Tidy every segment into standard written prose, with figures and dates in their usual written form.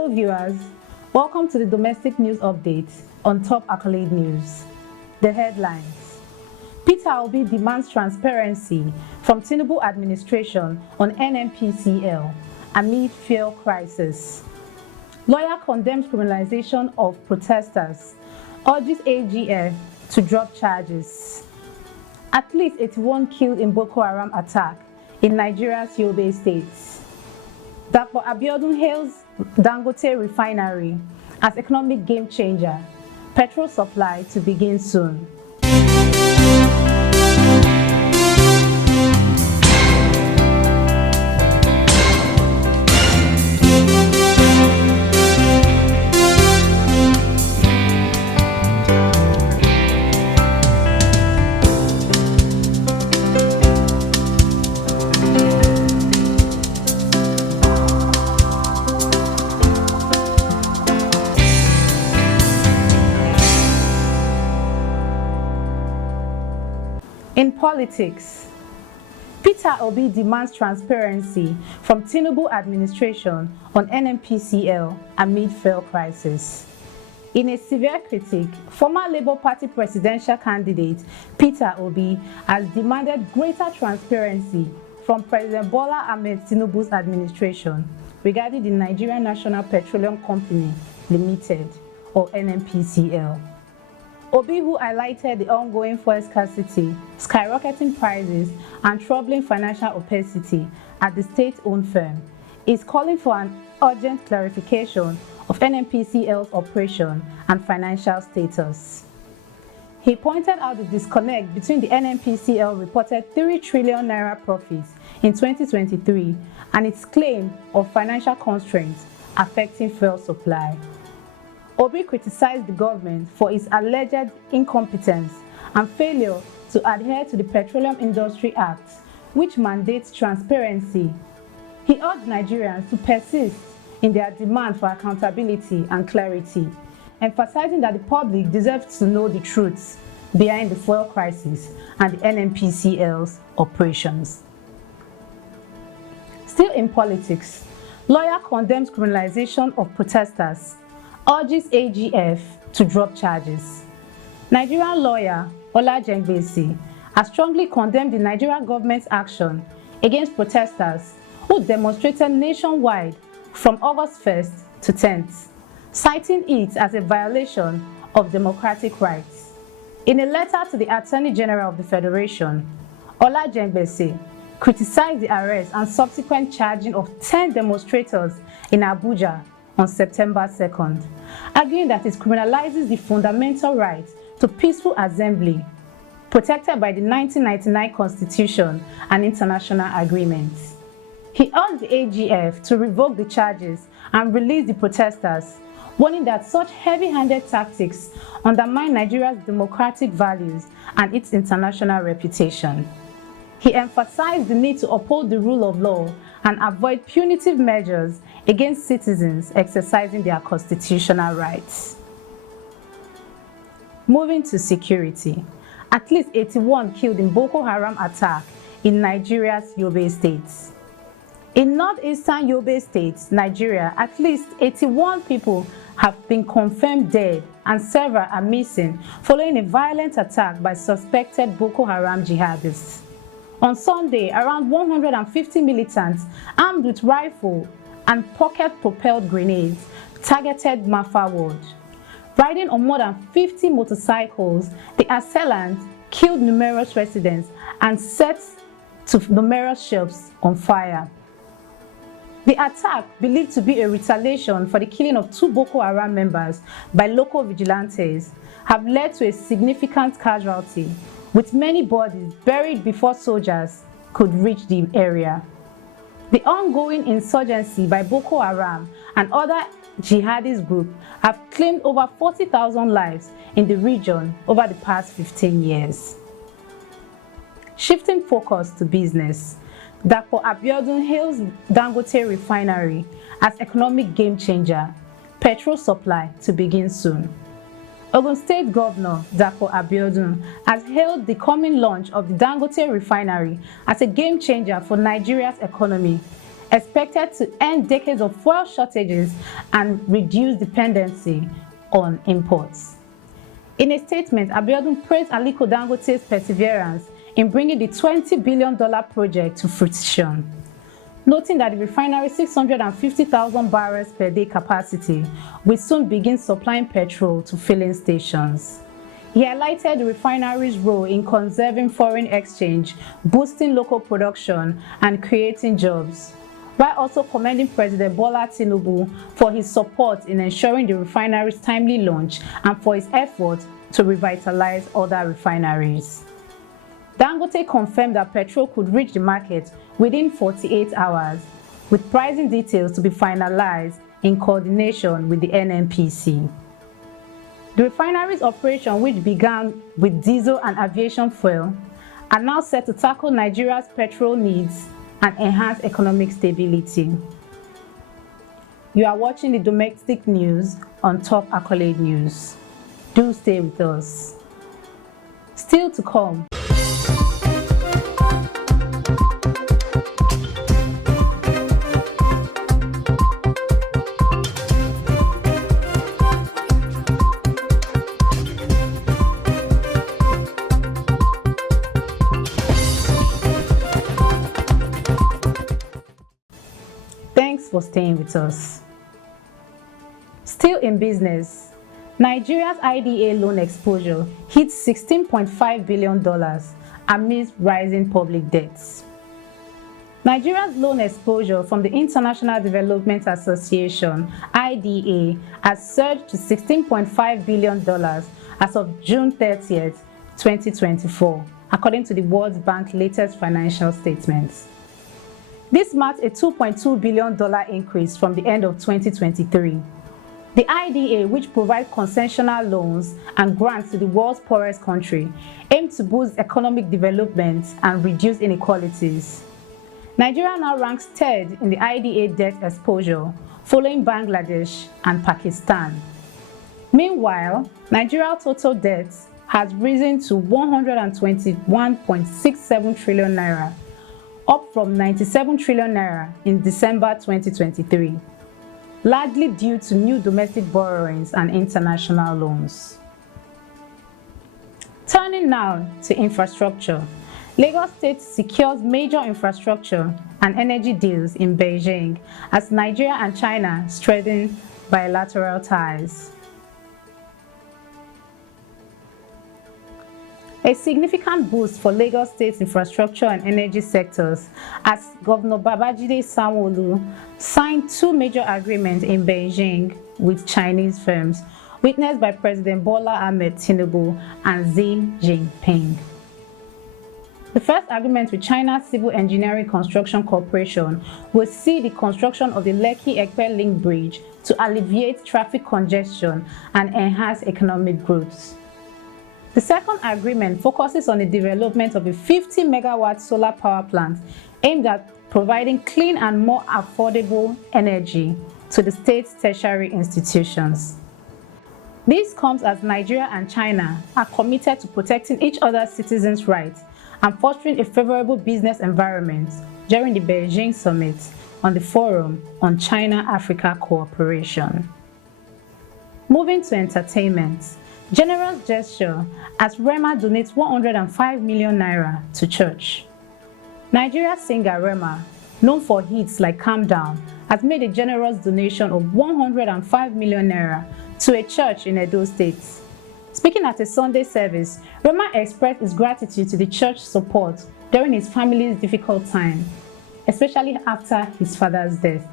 Hello viewers, welcome to the domestic news update on Top Accolade News. The headlines: Peter Obi demands transparency from Tinubu administration on NNPCL amid fuel crisis. Lawyer condemns criminalization of protesters, urges AGF to drop charges. At least 81 killed in Boko Haram attack in Nigeria's Yobe State. Dr. Abiodun hails Dangote refinery as economic game changer. Petrol supply to begin soon. In politics, Peter Obi demands transparency from Tinubu administration on NNPCL amid fuel crisis. In a severe critique, former Labour Party presidential candidate Peter Obi has demanded greater transparency from President Bola Ahmed Tinubu's administration regarding the Nigerian National Petroleum Company Limited, or NNPCL. Obi, who highlighted the ongoing fuel scarcity, skyrocketing prices, and troubling financial opacity at the state-owned firm, is calling for an urgent clarification of NNPCL's operation and financial status. He pointed out the disconnect between the NNPCL reported 3 trillion naira profits in 2023 and its claim of financial constraints affecting fuel supply. Obi criticized the government for its alleged incompetence and failure to adhere to the Petroleum Industry Act, which mandates transparency. He urged Nigerians to persist in their demand for accountability and clarity, emphasizing that the public deserves to know the truth behind the fuel crisis and the NNPCL's operations. Still in politics, lawyer condemns criminalization of protesters, urges AGF to drop charges. Nigerian lawyer Ola Jengbesi has strongly condemned the Nigerian government's action against protesters who demonstrated nationwide from August 1st to 10th, citing it as a violation of democratic rights. In a letter to the Attorney General of the Federation, Ola Jengbesi criticized the arrest and subsequent charging of 10 demonstrators in Abuja on September 2nd, arguing that it criminalizes the fundamental right to peaceful assembly protected by the 1999 Constitution and international agreements. He urged the AGF to revoke the charges and release the protesters, warning that such heavy-handed tactics undermine Nigeria's democratic values and its international reputation. He emphasized the need to uphold the rule of law and avoid punitive measures against citizens exercising their constitutional rights. Moving to security, at least 81 killed in Boko Haram attack in Nigeria's Yobe State. In northeastern Yobe State, Nigeria, at least 81 people have been confirmed dead and several are missing following a violent attack by suspected Boko Haram jihadists. On Sunday, around 150 militants armed with rifle and pocket-propelled grenades targeted Mafa Ward. Riding on more than 50 motorcycles, the assailants killed numerous residents and set numerous shops on fire. The attack, believed to be a retaliation for the killing of 2 Boko Haram members by local vigilantes, have led to a significant casualty, with many bodies buried before soldiers could reach the area. The ongoing insurgency by Boko Haram and other jihadist groups have claimed over 40,000 lives in the region over the past 15 years. Shifting focus to business, Dr. Abiodun hails Dangote refinery as economic game changer. Petrol supply to begin soon. Ogun State Governor Dr. Abiodun has hailed the coming launch of the Dangote refinery as a game changer for Nigeria's economy, expected to end decades of fuel shortages and reduce dependency on imports. In a statement, Abiodun praised Aliko Dangote's perseverance in bringing the $20 billion project to fruition, noting that the refinery's 650,000 barrels per day capacity will soon begin supplying petrol to filling stations. He highlighted the refinery's role in conserving foreign exchange, boosting local production, and creating jobs, while also commending President Bola Tinubu for his support in ensuring the refinery's timely launch and for his efforts to revitalize other refineries. Dangote confirmed that petrol could reach the market within 48 hours, with pricing details to be finalized in coordination with the NNPC. The refinery's operation, which began with diesel and aviation fuel, are now set to tackle Nigeria's petrol needs and enhance economic stability. You are watching the domestic news on Top Accolade News. Do stay with us. Still to come. Thanks for staying with us. Still in business, Nigeria's IDA loan exposure hit $16.5 billion amidst rising public debts. Nigeria's loan exposure from the International Development Association (IDA) has surged to $16.5 billion as of June 30th, 2024, according to the World Bank's latest financial statements. This marks a $2.2 billion increase from the end of 2023. The IDA, which provides concessional loans and grants to the world's poorest country, aims to boost economic development and reduce inequalities. Nigeria now ranks third in the IDA debt exposure, following Bangladesh and Pakistan. Meanwhile, Nigeria's total debt has risen to 121.67 trillion naira, up from 97 trillion naira in December 2023, largely due to new domestic borrowings and international loans. Turning now to infrastructure, Lagos State secures major infrastructure and energy deals in Beijing as Nigeria and China strengthen bilateral ties. A significant boost for Lagos State's infrastructure and energy sectors as Governor Babajide Sanwo-Olu signed two major agreements in Beijing with Chinese firms, witnessed by President Bola Ahmed Tinubu and Xi Jinping. The first agreement with China's Civil Engineering Construction Corporation will see the construction of the Lekki-Epe Link Bridge to alleviate traffic congestion and enhance economic growth. The second agreement focuses on the development of a 50-megawatt solar power plant aimed at providing clean and more affordable energy to the state's tertiary institutions. This comes as Nigeria and China are committed to protecting each other's citizens' rights and fostering a favorable business environment during the Beijing Summit on the Forum on China-Africa Cooperation. Moving to entertainment. Generous gesture as Rema donates 105 million naira to church. Nigeria singer Rema, known for hits like Calm Down, has made a generous donation of 105 million naira to a church in Edo State. Speaking at a Sunday service, Rema expressed his gratitude to the church's support during his family's difficult time, especially after his father's death.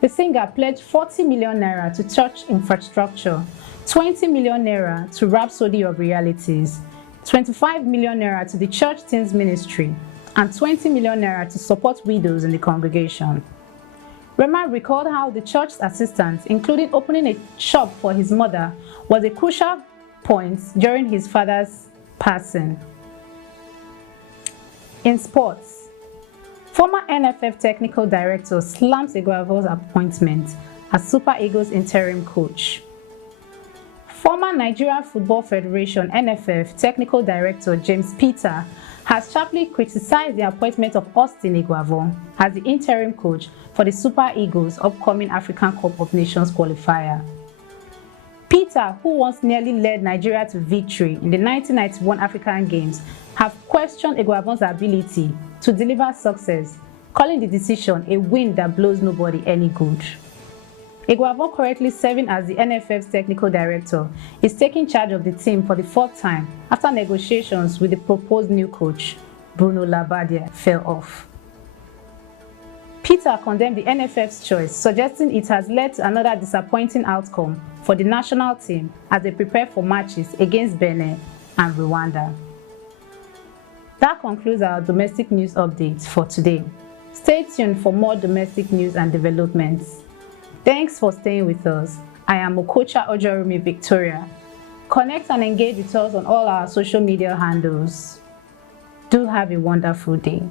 The singer pledged 40 million naira to church infrastructure, 20 million naira to Rhapsody of Realities, 25 million naira to the Church Teens Ministry, and 20 million naira to support widows in the congregation. Rema recalled how the church's assistance, including opening a shop for his mother, was a crucial point during his father's passing. In sports, former NFF technical director slams Iguavo's appointment as Super Eagles interim coach. Former Nigerian Football Federation (NFF) Technical Director James Peter has sharply criticized the appointment of Austin Eguavoen as the interim coach for the Super Eagles' upcoming African Cup of Nations qualifier. Peter, who once nearly led Nigeria to victory in the 1991 African Games, have questioned Eguavoen's ability to deliver success, calling the decision a win that blows nobody any good. Eguavoen, currently serving as the NFF's technical director, is taking charge of the team for the fourth time after negotiations with the proposed new coach, Bruno Labbadia, fell off. Peter condemned the NFF's choice, suggesting it has led to another disappointing outcome for the national team as they prepare for matches against Benin and Rwanda. That concludes our domestic news updates for today. Stay tuned for more domestic news and developments. Thanks for staying with us. I am Okocha Ojorumi Victoria. Connect and engage with us on all our social media handles. Do have a wonderful day.